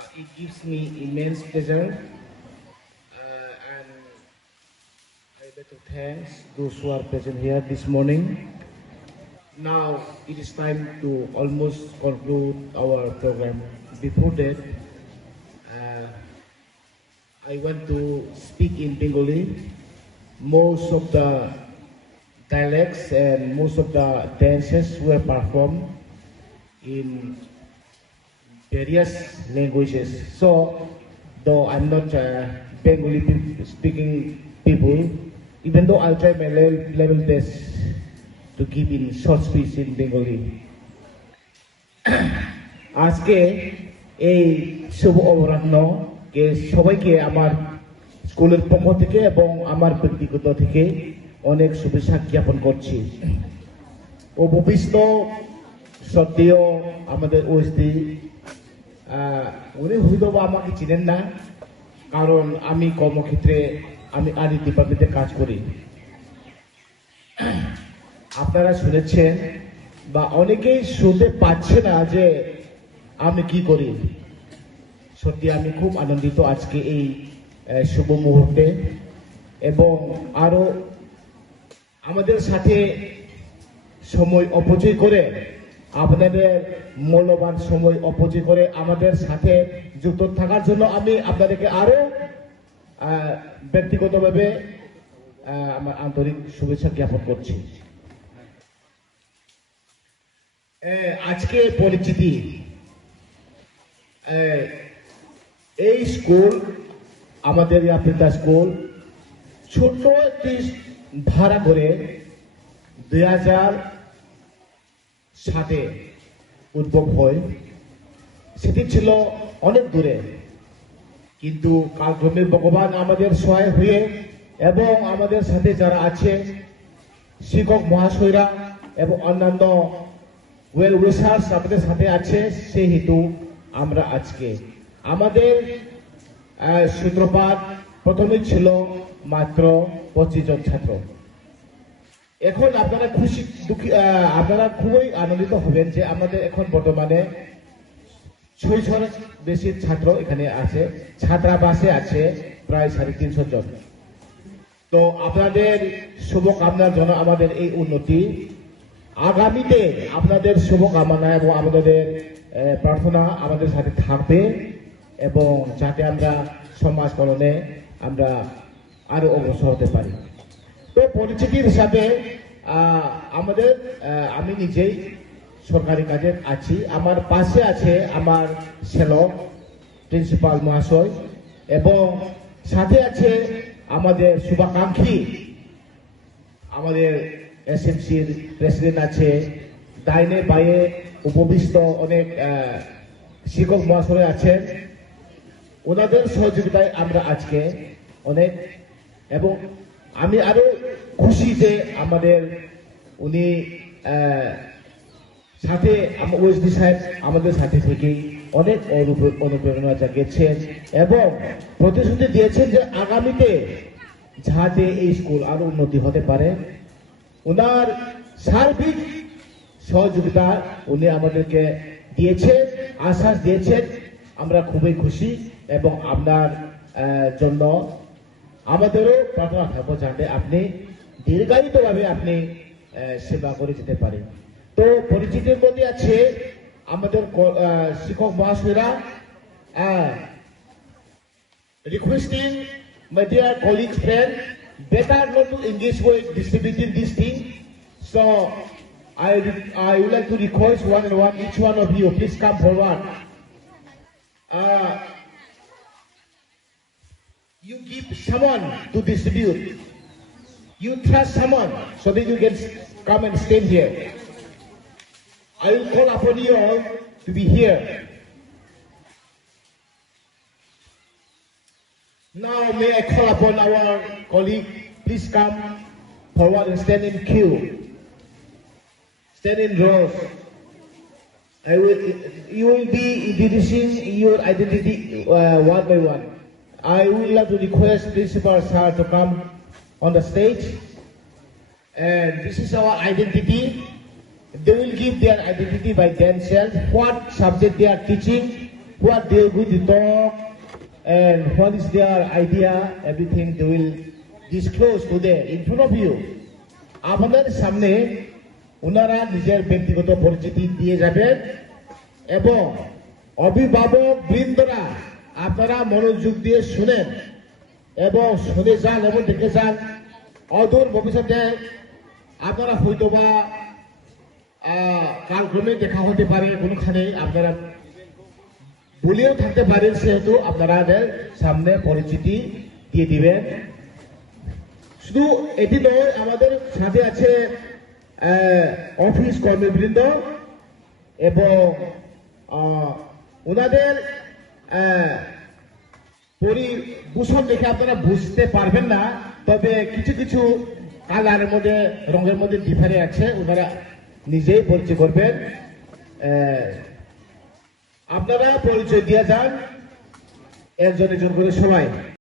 It gives me immense pleasure, and I like to thank those who are present here this morning. Now it is time to almost conclude our program. Before that, uh, I want to speak in Bengali. Most of the dialects and most of the dances were performed in various languages. So, though I'm not Bengali speaking people, even though I'll try my level best to give in short speech in Bengali. আজকে এই শুভ অবরাহ্ন কে সবাইকে আমার স্কুলের পক্ষ থেকে এবং আমার ব্যক্তিগত থেকে অনেক শুভেচ্ছা জ্ঞাপন করছি। উপবিষ্ট সত্ত্বেও আমাদের ওএসডি উনি হয়তো আমাকে চিনেন না, কারণ আমি কর্মক্ষেত্রে আমি আর্মি ডিপার্টমেন্টে কাজ করি। আপনারা শুনেছেন বা অনেকেই শুনতে পাচ্ছে না যে আমি কি করি। সত্যি আমি খুব আনন্দিত আজকে এই শুভ মুহূর্তে, এবং আরো আমাদের সাথে সময় অপচয় করে, আপনাদের মূল্যবান সময় অপচয় করে আমাদের সাথে যুক্ত থাকার জন্য আমি আপনাদেরকে আরো ব্যক্তিগতভাবে আমার আন্তরিক শুভেচ্ছা জ্ঞাপন করছি। আজকে পরিচিতি, এই স্কুল আমাদের ইয়াপিতা স্কুল ছোট্ট একটি ভাড়া করে 2007-এ উদ্ভব হয়। সেটি ছিল অনেক দূরে, কিন্তু কালক্রমে ভগবান আমাদের সহায় হয়ে এবং আমাদের সাথে যারা আছে শিক্ষক মহাশয়রা এবং অন্যান্য ওয়েল উইশার্স আমাদের সাথে আছে, সেই হেতু আমরা আজকে আমাদের সূত্রপাত প্রথমে ছিল মাত্র 25 জন ছাত্র। এখন আপনারা আপনারা খুবই আনন্দিত হবেন যে আমাদের এখন বর্তমানে 600 বেশি ছাত্র এখানে আছে, ছাত্রাবাসে আছে প্রায় 350 জন। তো আপনাদের শুভকামনার জন্য আমাদের এই উন্নতি, আগামীতে আপনাদের শুভকামনা এবং আমাদের প্রার্থনা আমাদের সাথে থাকবে, এবং যাতে আমরা সমাজ কল্যাণে আমরা আরো অগ্রসর হতে পারি। তো পরিচিতির হিসাবে আমাদের আমি নিজেই সরকারি কাজে আছি, আমার পাশে আছে আমার সেলক প্রিন্সিপাল মহাশয়, এবং সাথে আছে আমাদের শুভাকাঙ্ক্ষী আমাদের এসএমসির প্রেসিডেন্ট আছে, ডাইনে বাইরে উপবিষ্ট অনেক শিক্ষক মহাশয় আছেন। ওনাদের সহযোগিতায় আমরা আজকে অনেক, এবং আমি আরো খুশি যে আমাদের উনি সাথে ওএসডি সাহেব আমাদের সাথে থেকেই অনেক অনুপ্রেরণা জাগিয়েছেন এবং প্রতিশ্রুতি দিয়েছেন যে আগামীতে যাতে এই স্কুল আরো উন্নতি হতে পারে। ওনার সার্বিক সহযোগিতা উনি আমাদেরকে দিয়েছেন, আশ্বাস দিয়েছেন, আমরা খুবই খুশি, এবং আপনার জন্য আমাদেরও প্রার্থনা থাকবো যাতে আপনি দীর্ঘায়িতভাবে আপনি সেবা করে যেতে পারেন। তো পরিচিতির মধ্যে আছে আমাদের শিক্ষক মহাশয়রা। Requesting my dear colleagues, friends, better not to engage with distributing this thing. So I would like to request one and one, each one of you, please come forward. You give someone to distribute. You trust someone so that you can come and stand here. I will call upon you all to be here. Now may I call upon our colleague, please come forward and stand in queue. Stand in rows. You will be introducing your identity one by one. I would like to request Principal Sir to come on the stage. And this is our identity. They will give their identity by themselves, what subject they are teaching, what they are going to talk and what is their idea, everything they will disclose today in front of you. আপনাদের সামনে ওনারা নিজের ব্যক্তিগত পরিচিতি দিয়ে যাবেন এবং অভিভাবক বৃন্দরা আপনারা মনোযোগ দিয়ে শুনেন এবং শুনে যান এবং দেখে যান। অদূর ভবিষ্যতে আপনারা হয়তোবা কালক্রমে দেখা হতে পারে, কোনখানে আপনারা ভুলেও থাকতে পারেন, সেহেতু আপনাদের সামনে পরিচিতি দিয়ে দিবেন। শুধু এটি নয়, আমাদের সাথে আছে অফিস কর্মীবৃন্দ এবং ওনাদের পরিভূষণ দেখে আপনারা বুঝতে পারবেন না, তবে কিছু কিছু কালারের মধ্যে রঙের মধ্যে ডিফারেন্স আছে, ওনারা নিজেই পরিচয় করবেন। আপনারা পরিচয় দিয়ে যান একজন একজন করে সবাই।